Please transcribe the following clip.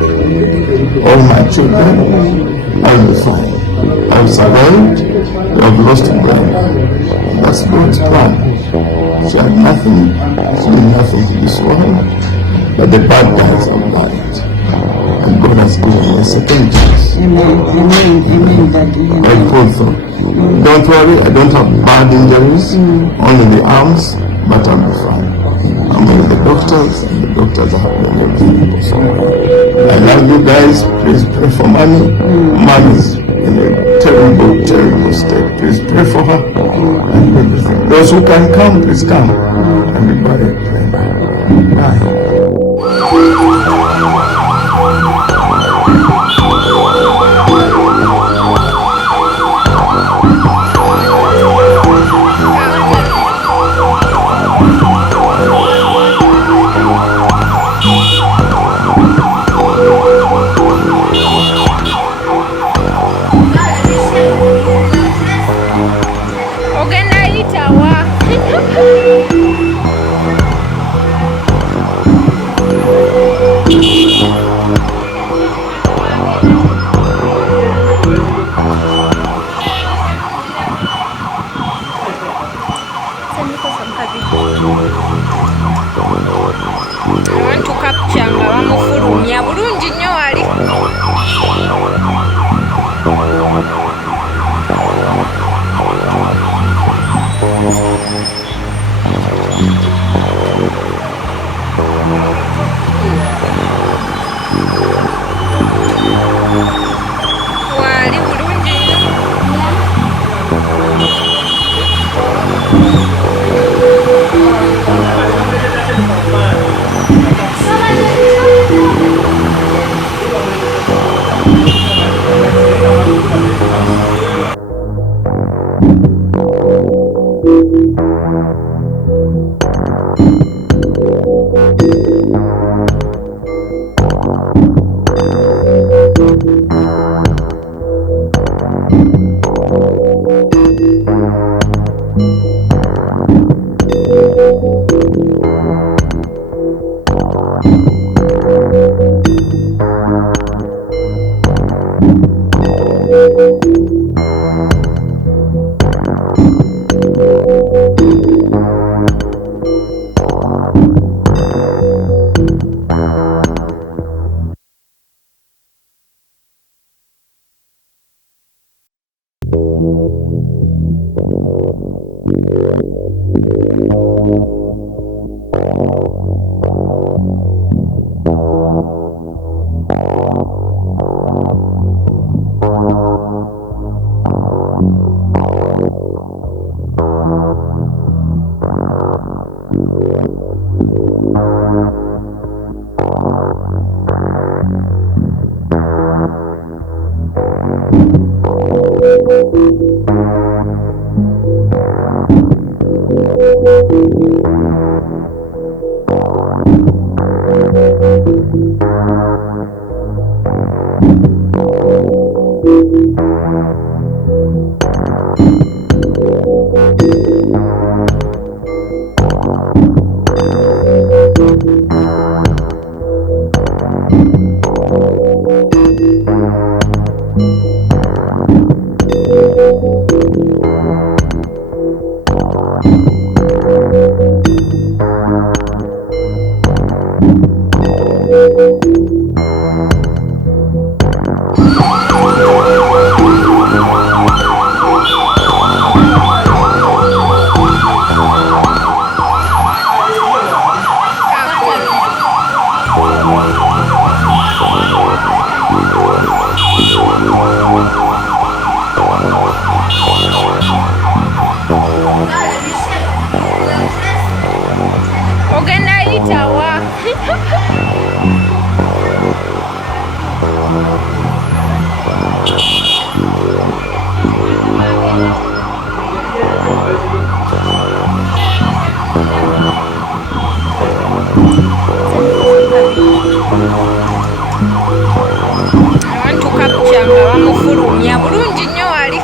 All my children, I'll be fine. I've survived, I've lost a brother. That's God's plan. She had nothing, she did nothing to this world, but the bad guys have died. And God has given me a second chance. Amen, Daddy. I pulled through. Don't worry, I don't have bad injuries, only the arms, but I'll be fine. I'm with the doctors, and the doctors are having everything possible. I love you guys. Please pray for Mommy. Mommy's in a terrible, terrible state. Please pray for her and everything. Those who can come, please come. Everybody, pray. Bye. Abantu kapcha nga bamufulumya bulungi nnyo wali. Wali bulungi nnyo. Abantu kapcha nga bamufulumya bulungi nnyo wali.